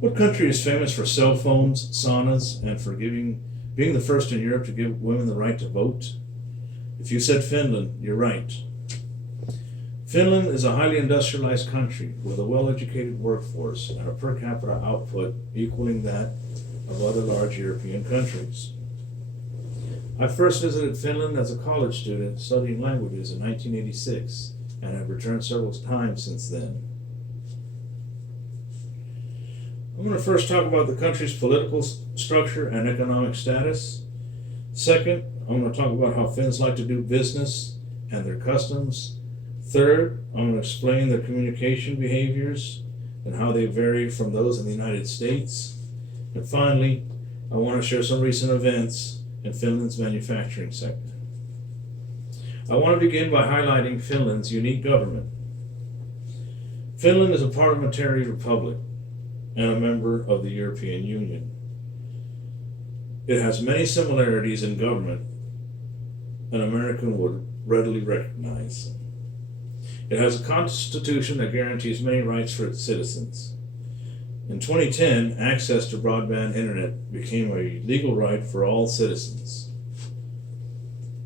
What country is famous for cell phones, saunas, and for being the first in Europe to give women the right to vote? If you said Finland, you're right. Finland is a highly industrialized country with a well-educated workforce and a per capita output equaling that of other large European countries. I first visited Finland as a college student studying languages in 1986 and have returned several times since then. I'm going to first talk about the country's political structure and economic status. Second, I'm going to talk about how Finns like to do business and their customs. Third, I'm going to explain their communication behaviors and how they vary from those in the United States. And finally, I want to share some recent events in Finland's manufacturing sector. I want to begin by highlighting Finland's unique government. Finland is a parliamentary republic and a member of the European Union. It has many similarities in government an American would readily recognize. It has a constitution that guarantees many rights for its citizens. In 2010, access to broadband internet became a legal right for all citizens.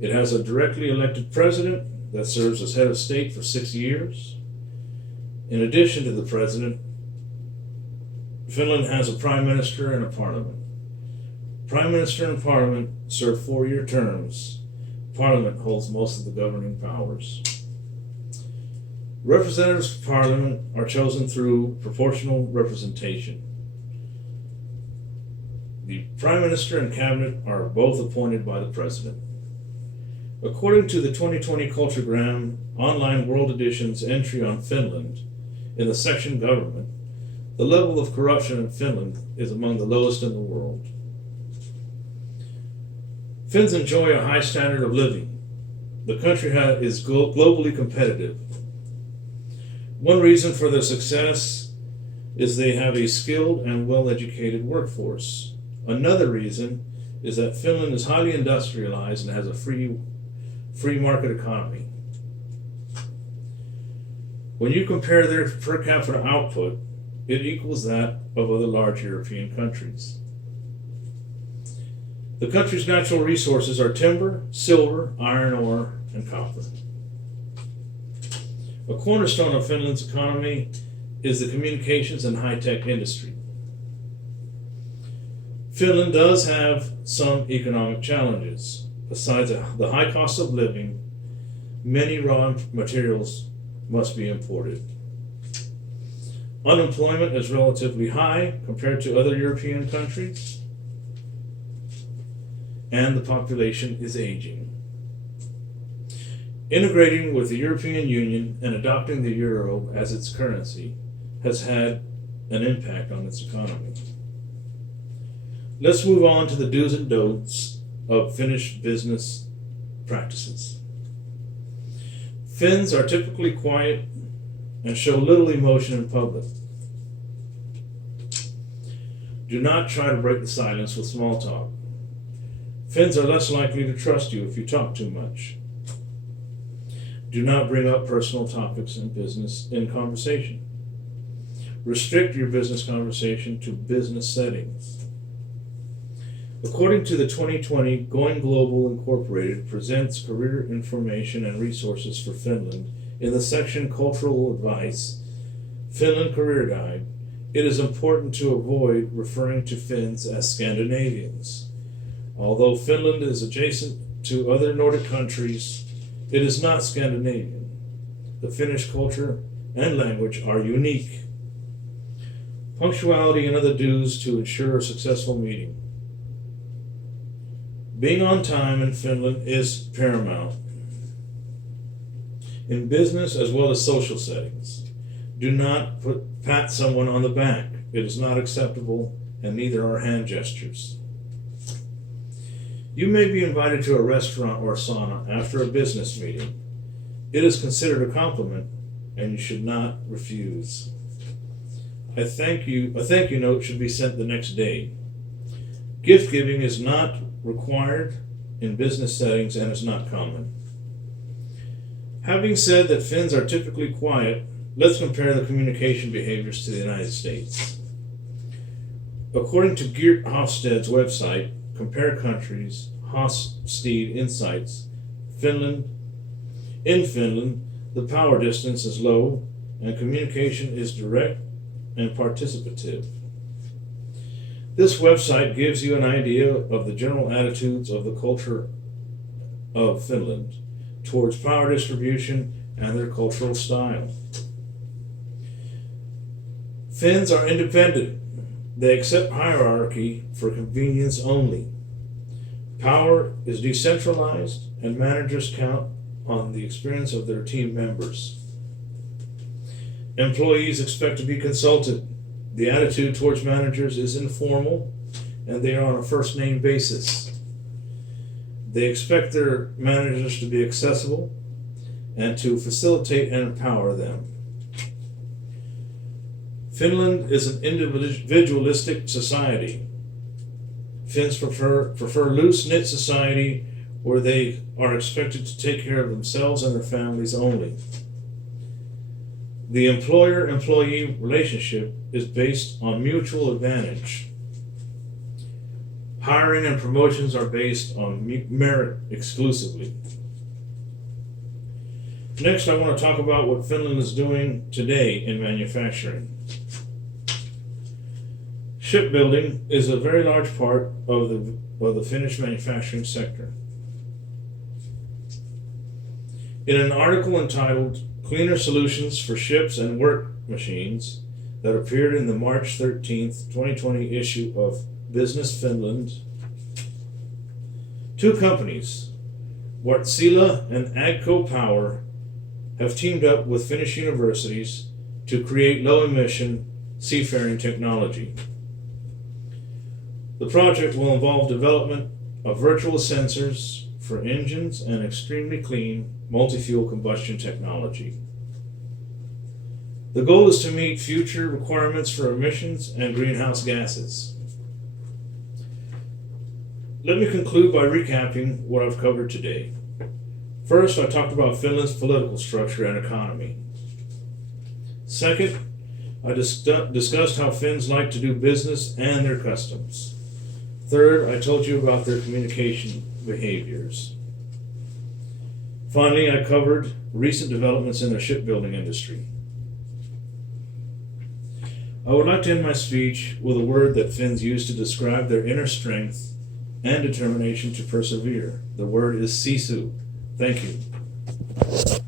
It has a directly elected president that serves as head of state for 6 years. In addition to the president, Finland has a prime minister and a parliament. Prime minister and parliament serve 4-year terms. Parliament holds most of the governing powers. Representatives of Parliament are chosen through proportional representation. The Prime Minister and Cabinet are both appointed by the President. According to the 2020 Culturegram Online World Edition's entry on Finland, in the section Government, the level of corruption in Finland is among the lowest in the world. Finns enjoy a high standard of living. The country is globally competitive. One reason for their success is they have a skilled and well-educated workforce. Another reason is that Finland is highly industrialized and has a free market economy. When you compare their per capita output, it equals that of other large European countries. The country's natural resources are timber, silver, iron ore, and copper. A cornerstone of Finland's economy is the communications and high-tech industry. Finland does have some economic challenges. Besides the high cost of living, many raw materials must be imported. Unemployment is relatively high compared to other European countries, and the population is aging. Integrating with the European Union and adopting the euro as its currency has had an impact on its economy. Let's move on to the do's and don'ts of Finnish business practices. Finns are typically quiet and show little emotion in public. Do not try to break the silence with small talk. Finns are less likely to trust you if you talk too much. Do not bring up personal topics in conversation. Restrict your business conversation to business settings. According to the 2020 Going Global Incorporated presents career information and resources for Finland in the section Cultural Advice, Finland Career Guide, it is important to avoid referring to Finns as Scandinavians. Although Finland is adjacent to other Nordic countries, it is not Scandinavian. The Finnish culture and language are unique. Punctuality and other dues to ensure a successful meeting. Being on time in Finland is paramount. In business as well as social settings, do not pat someone on the back. It is not acceptable, and neither are hand gestures. You may be invited to a restaurant or sauna after a business meeting. It is considered a compliment, and you should not refuse. A thank you note should be sent the next day. Gift giving is not required in business settings and is not common. Having said that Finns are typically quiet, let's compare the communication behaviors to the United States. According to Geert Hofstede's website, Compare Countries, Hofstede Insights, in Finland, the power distance is low and communication is direct and participative. This website gives you an idea of the general attitudes of the culture of Finland towards power distribution and their cultural style. Finns are independent. They accept hierarchy for convenience only. Power is decentralized, and managers count on the experience of their team members. Employees expect to be consulted. The attitude towards managers is informal, and they are on a first-name basis. They expect their managers to be accessible and to facilitate and empower them. Finland is an individualistic society. Finns prefer loose-knit society where they are expected to take care of themselves and their families only. The employer-employee relationship is based on mutual advantage. Hiring and promotions are based on merit exclusively. Next, I want to talk about what Finland is doing today in manufacturing. Shipbuilding is a very large part of the Finnish manufacturing sector. In an article entitled Cleaner Solutions for Ships and Work Machines that appeared in the March 13th, 2020 issue of Business Finland, two companies, Wärtsilä and Agco Power, have teamed up with Finnish universities to create low-emission seafaring technology. The project will involve development of virtual sensors for engines and extremely clean multi-fuel combustion technology. The goal is to meet future requirements for emissions and greenhouse gases. Let me conclude by recapping what I've covered today. First, I talked about Finland's political structure and economy. Second, I discussed how Finns like to do business and their customs. Third, I told you about their communication behaviors. Finally, I covered recent developments in the shipbuilding industry. I would like to end my speech with a word that Finns use to describe their inner strength and determination to persevere. The word is sisu. Thank you.